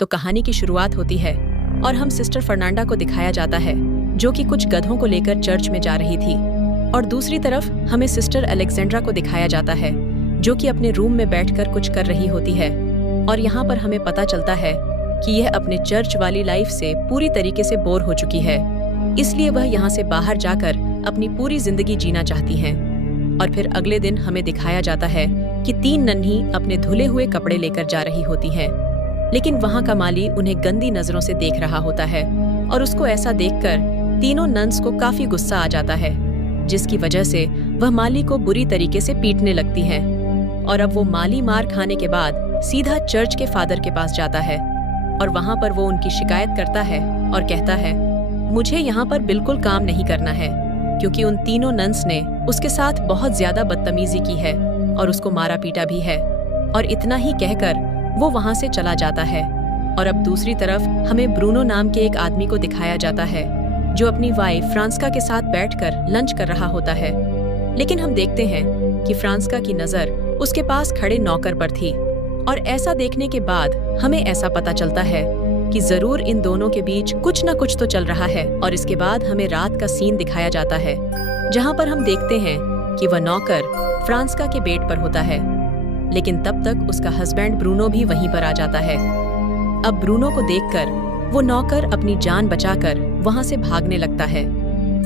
तो कहानी की शुरुआत होती है और हम सिस्टर फर्नांडा को दिखाया जाता है जो कि कुछ गधों को लेकर चर्च में जा रही थी, और दूसरी तरफ हमें सिस्टर अलेक्जेंड्रा को दिखाया जाता है जो कि अपने रूम में बैठकर कुछ कर रही होती है। और यहाँ पर हमें पता चलता है कि यह अपने चर्च वाली लाइफ से पूरी तरीके से बोर हो चुकी है, इसलिए वह यहाँ से बाहर जाकर अपनी पूरी जिंदगी जीना चाहती हैं। और फिर अगले दिन हमें दिखाया जाता है कि 3 नन्ही अपने धुले हुए कपड़े लेकर जा रही होती हैं, लेकिन वहाँ का माली उन्हें गंदी नजरों से देख रहा होता है और उसको ऐसा देखकर तीनों नन्स को काफी गुस्सा आ जाता है, जिसकी वजह से वह माली को बुरी तरीके से पीटने लगती हैं। और अब वो माली मार खाने के बाद सीधा चर्च के फादर के पास जाता है और वहाँ पर वो उनकी शिकायत करता है और कहता है, मुझे यहाँ पर बिल्कुल काम नहीं करना है क्योंकि उन तीनों नन्स ने उसके साथ बहुत ज्यादा बदतमीजी की है और उसको मारा पीटा भी है। और इतना ही कहकर वो वहाँ से चला जाता है। और अब दूसरी तरफ हमें ब्रूनो नाम के एक आदमी को दिखाया जाता है जो अपनी वाइफ फ्रांस्का के साथ बैठकर लंच कर रहा होता है, लेकिन हम देखते हैं कि फ्रांस्का की नजर उसके पास खड़े नौकर पर थी। और ऐसा देखने के बाद हमें ऐसा पता चलता है कि जरूर इन दोनों के बीच कुछ न कुछ तो चल रहा है। और इसके बाद हमें रात का सीन दिखाया जाता है जहाँ पर हम देखते हैं कि वह नौकर फ्रांस्का के बेड पर होता है, लेकिन तब तक उसका हस्बैंड ब्रूनो भी वहीं पर आ जाता है। अब ब्रूनो को देखकर वो नौकर अपनी जान बचाकर वहां से भागने लगता है,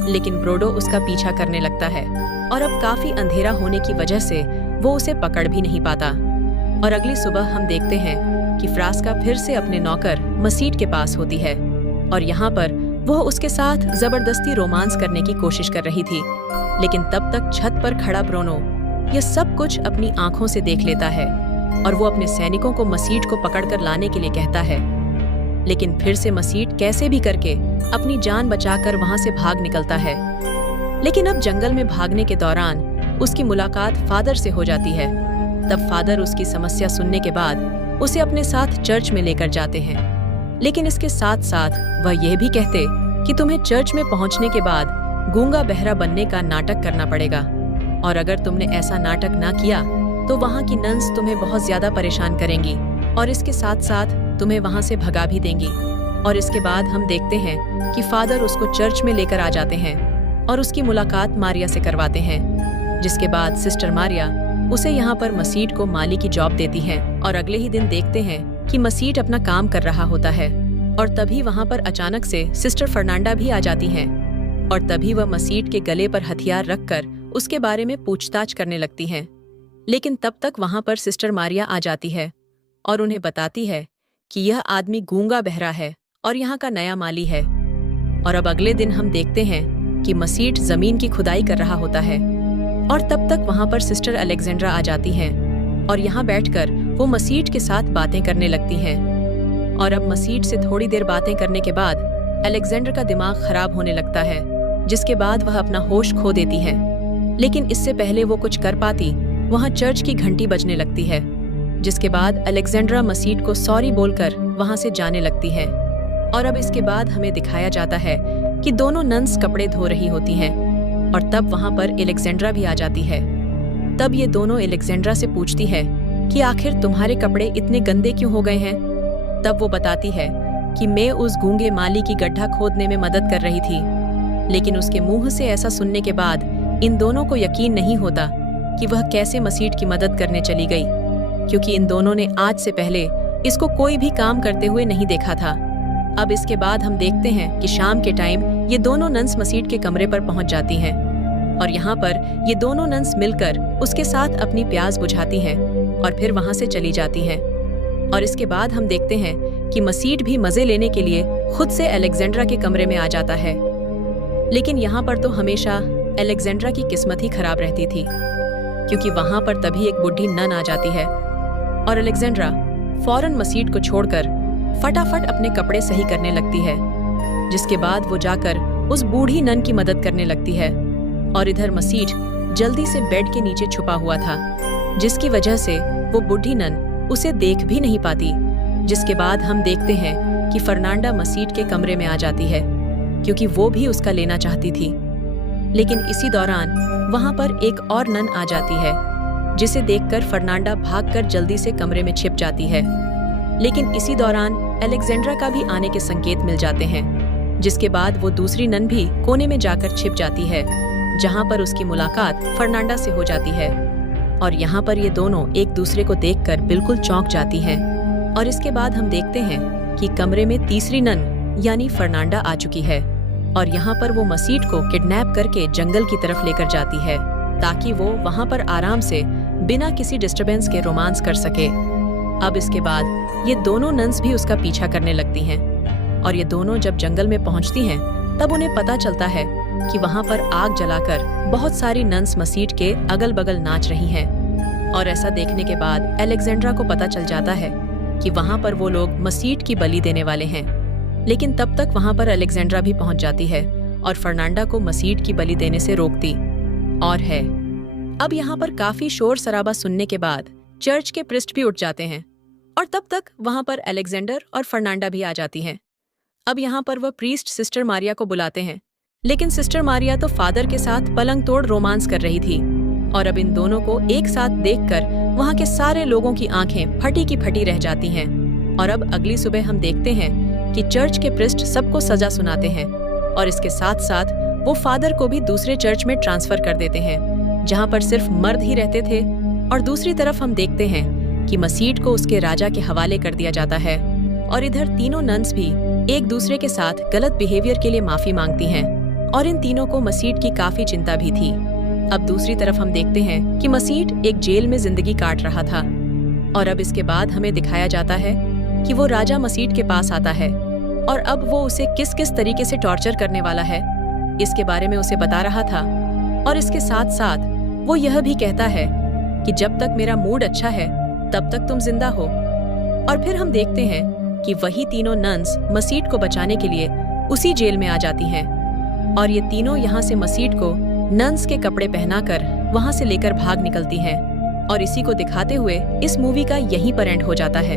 लेकिन ब्रोडो उसका पीछा करने लगता है और अब काफी अंधेरा होने की वजह से वो उसे पकड़ भी नहीं पाता। और अगली सुबह हम देखते हैं कि फ्रांस्का फिर से अपने नौकर मसीट के पास होती है और यहाँ पर वह उसके साथ जबरदस्ती रोमांस करने की कोशिश कर रही थी, लेकिन तब तक छत पर खड़ा ब्रोनो यह सब कुछ अपनी आंखों से देख लेता है और वो अपने सैनिकों को मसीट को पकड़कर लाने के लिए कहता है, लेकिन फिर से मसीट कैसे भी करके अपनी जान बचाकर वहां से भाग निकलता है। लेकिन अब जंगल में भागने के दौरान उसकी मुलाकात फादर से हो जाती है। तब फादर उसकी समस्या सुनने के बाद उसे अपने साथ चर्च में लेकर जाते हैं, लेकिन इसके साथ साथ वह यह भी कहते कि तुम्हें चर्च में पहुंचने के बाद गूंगा बहरा बनने का नाटक करना पड़ेगा, और अगर तुमने ऐसा नाटक ना किया तो वहाँ की नन्स तुम्हें बहुत ज्यादा परेशान करेंगी और इसके साथ साथ तुम्हें वहाँ से भगा भी देंगी। और इसके बाद हम देखते हैं कि फादर उसको चर्च में लेकर आ जाते हैं और उसकी मुलाकात मारिया से करवाते हैं, जिसके बाद सिस्टर मारिया उसे यहाँ पर मसीट को माली की जॉब देती है। और अगले ही दिन देखते हैं कि मसीट अपना काम कर रहा होता है और तभी वहाँ पर अचानक से सिस्टर फर्नांडा भी आ जाती हैं और तभी वह मसीट के गले पर हथियार रखकर उसके बारे में पूछताछ करने लगती हैं। लेकिन तब तक वहाँ पर सिस्टर मारिया आ जाती है और उन्हें बताती है कि यह आदमी गूंगा बहरा है और यहाँ का नया माली है। और अब अगले दिन हम देखते हैं कि मसीट जमीन की खुदाई कर रहा होता है और तब तक वहाँ पर सिस्टर अलेक्जेंड्रा आ जाती हैं और यहाँ बैठकर वो मसीट के साथ बातें करने लगती हैं। और अब मसीट से थोड़ी देर बातें करने के बाद अलेक्जेंडर का दिमाग खराब होने लगता है, जिसके बाद वह अपना होश खो देती है। लेकिन इससे पहले वो कुछ कर पाती, वहाँ चर्च की घंटी बजने लगती है, जिसके बाद अलेक्जेंड्रा मसीट को सॉरी बोलकर वहाँ से जाने लगती है। और अब इसके बाद हमें दिखाया जाता है कि दोनों नन्स कपड़े धो रही होती हैं और तब वहाँ पर अलेक्जेंड्रा भी आ जाती है। तब ये दोनों अलेक्जेंड्रा से पूछती है कि आखिर तुम्हारे कपड़े इतने गंदे क्यों हो गए हैं। तब वो बताती है कि मैं उस गूंगे माली की गड्ढा खोदने में मदद कर रही थी, लेकिन उसके मुंह से ऐसा सुनने के बाद इन दोनों को यकीन नहीं होता कि वह कैसे मसीट की मदद करने चली गई, क्योंकि इन दोनों ने आज से पहले इसको कोई भी काम करते हुए नहीं देखा था। अब इसके बाद हम देखते हैं कि शाम के टाइम ये दोनों नन्स मसीट के कमरे पर पहुंच जाती हैं और यहाँ पर ये दोनों नन्स मिलकर उसके साथ अपनी प्यास बुझाती हैं और फिर वहां से चली जाती हैं। और इसके बाद हम देखते हैं कि मसीट भी मजे लेने के लिए खुद से अलेक्जेंड्रा के कमरे में आ जाता है, लेकिन यहाँ पर तो हमेशा अलेक्जेंड्रा की किस्मत ही खराब रहती थी, क्योंकि वहां पर तभी एक बुढ़ी नन आ जाती है और अलेक्जेंड्रा फौरन मसीट को छोड़कर फटाफट अपने कपड़े सही करने लगती है, जिसके बाद वो जाकर उस बूढ़ी नन की मदद करने लगती है। और इधर मसीट जल्दी से बेड के नीचे छुपा हुआ था, जिसकी वजह से वो बूढ़ी नन उसे देख भी नहीं पाती। जिसके बाद हम देखते हैं कि फर्नांडा मसीट के कमरे में आ जाती है, क्योंकि वो भी उसका लेना चाहती थी। लेकिन इसी दौरान वहां पर एक और नन आ जाती है, जिसे देखकर फर्नांडा भागकर जल्दी से कमरे में छिप जाती है। लेकिन इसी दौरान एलेक्जेंड्रा का भी आने के संकेत मिल जाते हैं, जिसके बाद वो दूसरी नन भी कोने में जाकर छिप जाती है, जहाँ पर उसकी मुलाकात फर्नांडा से हो जाती है। और यहाँ पर ये दोनों एक दूसरे को देखकर बिल्कुल चौंक जाती हैं। और इसके बाद हम देखते हैं कि कमरे में तीसरी नन यानी फर्नांडा आ चुकी है और यहाँ पर वो मसीट को किडनैप करके जंगल की तरफ लेकर जाती है ताकि वो वहाँ पर आराम से बिना किसी डिस्टरबेंस के रोमांस कर सके। अब इसके बाद ये दोनों नन्स भी उसका पीछा करने लगती हैं और ये दोनों जब जंगल में पहुँचती हैं तब उन्हें पता चलता है कि वहाँ पर आग जलाकर बहुत सारी नन्स मसीट के अगल बगल नाच रही हैं। और ऐसा देखने के बाद एलेक्जेंड्रा को पता चल जाता है कि वहाँ पर वो लोग मसीट की बलि देने वाले हैं। लेकिन तब तक वहाँ पर एलेक्जेंड्रा भी पहुँच जाती है और फर्नांडा को मसीट की बलि देने से रोकती और है। अब यहाँ पर काफी शोर शराबा सुनने के बाद चर्च के पृष्ठ भी उठ जाते हैं और तब तक वहाँ पर एलेक्जेंडर और फर्नांडा भी आ जाती हैं। अब यहाँ पर वह प्रीस्ट सिस्टर मारिया को बुलाते हैं, लेकिन सिस्टर मारिया तो फादर के साथ पलंग तोड़ रोमांस कर रही थी और अब इन दोनों को एक साथ देखकर वहाँ के सारे लोगों की आंखें फटी की फटी रह जाती हैं। और अब अगली सुबह हम देखते हैं कि चर्च के पृष्ठ सबको सजा सुनाते हैं और इसके साथ साथ वो फादर को भी दूसरे चर्च में ट्रांसफर कर देते हैं जहाँ पर सिर्फ मर्द ही रहते थे। और दूसरी तरफ हम देखते हैं कि मसीट को उसके राजा के हवाले कर दिया जाता है और इधर तीनों नन्स भी एक दूसरे के साथ गलत बिहेवियर के लिए माफी मांगती हैं और इन तीनों को मसीट की काफी चिंता भी थी। अब दूसरी तरफ हम देखते हैं कि मसीट एक जेल में जिंदगी काट रहा था और अब इसके बाद हमें दिखाया जाता है कि वो राजा मसीट के पास आता है और अब वो उसे किस किस तरीके से टॉर्चर करने वाला है इसके बारे में उसे बता रहा था। और इसके साथ साथ वो यह भी कहता है कि जब तक मेरा मूड अच्छा है तब तक तुम जिंदा हो। और फिर हम देखते हैं कि वही तीनों नन्स मसीट को बचाने के लिए उसी जेल में आ जाती हैं और ये तीनों यहाँ से मसीट को नन्स के कपड़े पहनाकर वहाँ से लेकर भाग निकलती हैं। और इसी को दिखाते हुए इस मूवी का यहीं पर एंड हो जाता है।